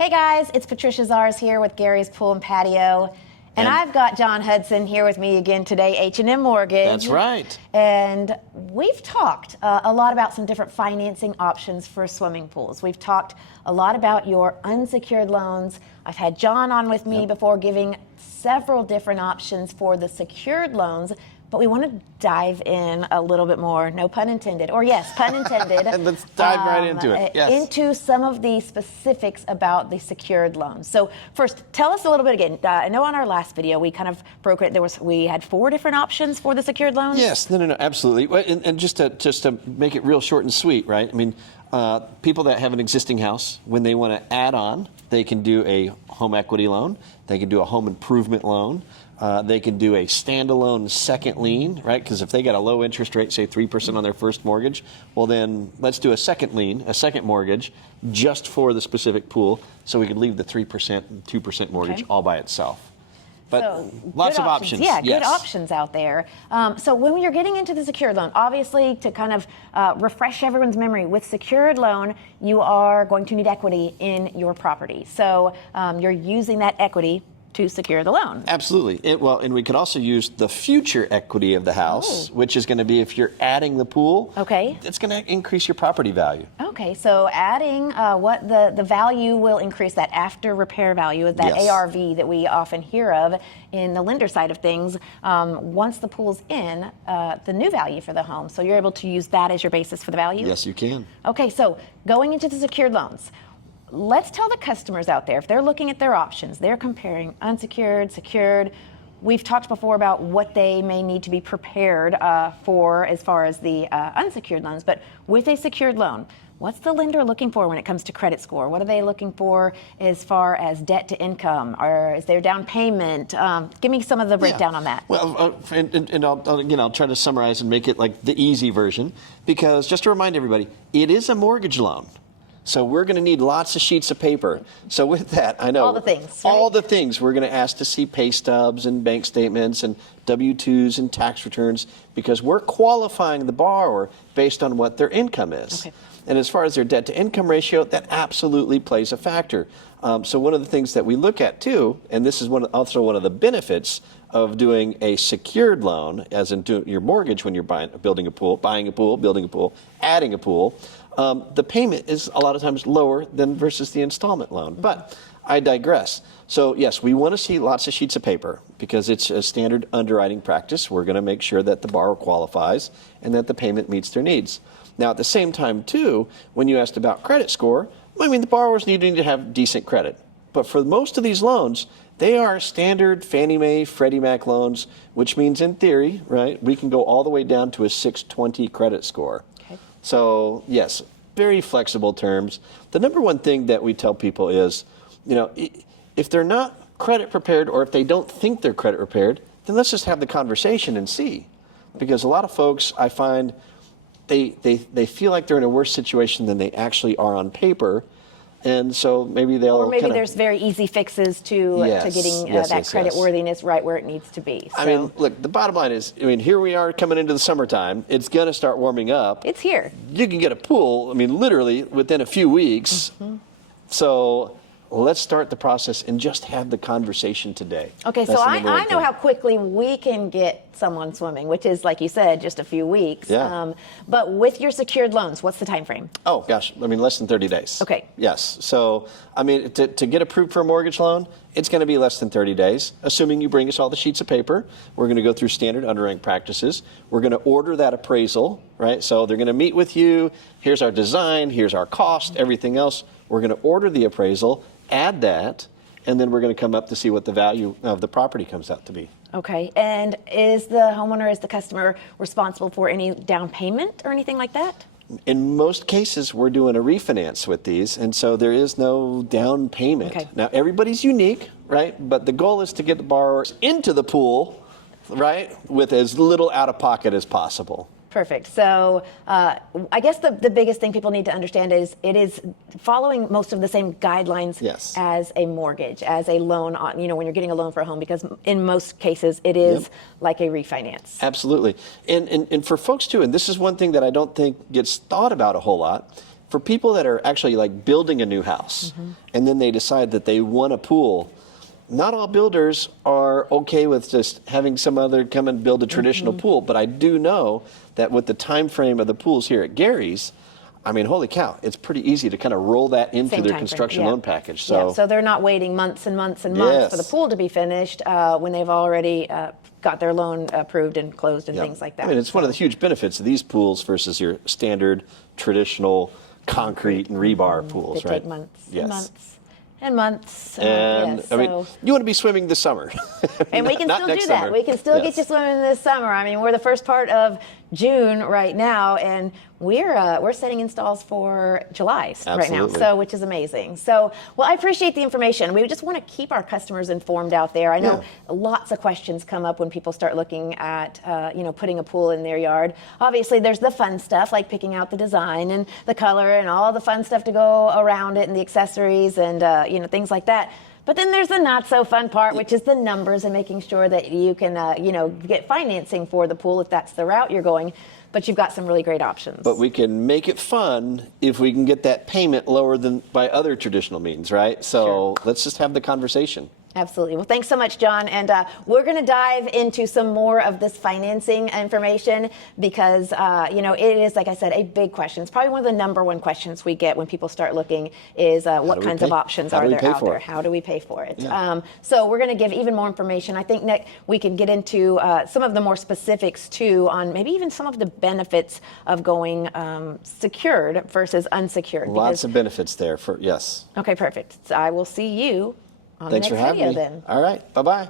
Hey guys, it's Patricia Zars here with Gary's Pool and Patio. And I've got John Hudson here with me again today, H&M Mortgage. That's right. And we've talked a lot about some different financing options for swimming pools. We've talked a lot about your unsecured loans. I've had John on with me before giving several different options for the secured loans. But we want to dive in a little bit more, no pun intended, or yes, pun intended. And let's dive right into it. Yes. Into some of the specifics about the secured loans. So first, tell us a little bit again. I know on our last video we kind of broke it. We had 4 different options for the secured loans. Yes, no, absolutely. And just to make it real short and sweet, right? I mean, people that have an existing house, when they want to add on, they can do a home equity loan. They can do a home improvement loan. They can do a standalone second lien, right? Because if they got a low interest rate, say 3% on their first mortgage, well then let's do a second lien, a second mortgage, just for the specific pool, so we could leave the 3% and 2% mortgage all by itself. But so, lots of options. Yeah, yes. Good options out there. So when you're getting into the secured loan, obviously to kind of refresh everyone's memory, with secured loan, you are going to need equity in your property. So you're using that equity to secure the loan. Absolutely. And we could also use the future equity of the house, which is going to be if you're adding the pool. Okay. It's going to increase your property value. Okay, so adding what the value will increase, that after repair value, that ARV that we often hear of in the lender side of things. Once the pool's in, the new value for the home. So you're able to use that as your basis for the value? Yes, you can. Okay, so going into the secured loans, let's tell the customers out there, if they're looking at their options, they're comparing unsecured, secured. We've talked before about what they may need to be prepared for as far as the unsecured loans, but with a secured loan, what's the lender looking for when it comes to credit score? What are they looking for as far as debt to income, or is there down payment? Give me some of the breakdown on that. Well, and I'll try to summarize and make it like the easy version, because just to remind everybody, it is a mortgage loan. So we're going to need lots of sheets of paper. So with that, I know all the things. Right? All the things. We're going to ask to see pay stubs and bank statements and W-2s and tax returns, because we're qualifying the borrower based on what their income is. Okay. And as far as their debt to income ratio, that absolutely plays a factor. So one of the things that we look at too, and this is also one of the benefits of doing a secured loan, as in your mortgage when you're buying a pool, building a pool, adding a pool, the payment is a lot of times lower than versus the installment loan. But I digress. So yes, we want to see lots of sheets of paper, because it's a standard underwriting practice. We're going to make sure that the borrower qualifies and that the payment meets their needs. Now, at the same time, too, when you asked about credit score, I mean, the borrowers need to have decent credit. But for most of these loans, they are standard Fannie Mae, Freddie Mac loans, which means in theory, right, we can go all the way down to a 620 credit score. Okay. So, yes, very flexible terms. The number one thing that we tell people is, if they're not credit prepared, or if they don't think they're credit prepared, then let's just have the conversation and see. Because a lot of folks, I find, they feel like they're in a worse situation than they actually are on paper, and so maybe they'll. Or maybe there's very easy fixes to getting that credit worthiness right where it needs to be. So. I mean, look, the bottom line is, here we are coming into the summertime. It's going to start warming up. It's here. You can get a pool, literally within a few weeks. Mm-hmm. So let's start the process and just have the conversation today. Okay, so I know how quickly we can get someone swimming, which is, like you said, just a few weeks. Yeah. But with your secured loans, what's the time frame? Oh, gosh, less than 30 days. Okay. Yes. So, to get approved for a mortgage loan, it's going to be less than 30 days, assuming you bring us all the sheets of paper. We're going to go through standard underwriting practices. We're going to order that appraisal, right? So they're going to meet with you. Here's our design. Here's our cost, everything else. We're going to order the appraisal, add that, and then we're going to come up to see what the value of the property comes out to be. Okay, and is the customer responsible for any down payment or anything like that? In most cases, we're doing a refinance with these, and so there is no down payment. Okay. Now, everybody's unique, right? But the goal is to get the borrowers into the pool, right, with as little out of pocket as possible. Perfect. So I guess the biggest thing people need to understand is it is following most of the same guidelines as a mortgage, as a loan on, when you're getting a loan for a home, because in most cases it is like a refinance. Absolutely. And for folks too, and this is one thing that I don't think gets thought about a whole lot, for people that are actually like building a new house, and then they decide that they want a pool, not all builders are okay with just having some other come and build a traditional pool. But I do know that with the time frame of the pools here at Gary's, I mean, holy cow, it's pretty easy to kind of roll that into Same their time construction frame, yeah. loan package. So they're not waiting months and months and months for the Yes. pool to be finished when they've already got their loan approved and closed and Yeah. things like that. I mean, it's one of the huge benefits of these pools versus your standard traditional concrete and rebar pools, They right? take months Yes. and months and months. And yes, I mean, so- you want to be swimming this summer. and we can Not still do next that. summer. We can still get Yes. you swimming this summer. I mean, we're the first part of June right now, and we're setting installs for July right now, Absolutely. so which is amazing. So, well, I appreciate the information. We just want to keep our customers informed out there. I know lots of questions come up when people start looking at putting a pool in their yard. Obviously, there's the fun stuff like picking out the design and the color and all the fun stuff to go around it and the accessories and things like that. But then there's the not so fun part, which is the numbers and making sure that you can, get financing for the pool if that's the route you're going. But you've got some really great options. But we can make it fun if we can get that payment lower than by other traditional means, right? So let's just have the conversation. Absolutely. Well, thanks so much, John. And we're going to dive into some more of this financing information because, it is, like I said, a big question. It's probably one of the number one questions we get when people start looking is what kinds of options are there out there? How do we pay for it? Yeah. So we're going to give even more information. I think, Nick, we can get into some of the more specifics, too, on maybe even some of the benefits of going secured versus unsecured. Lots of benefits there. Yes. Okay, perfect. So I will see you on Thanks the for next having video me. then. All right. Bye-bye.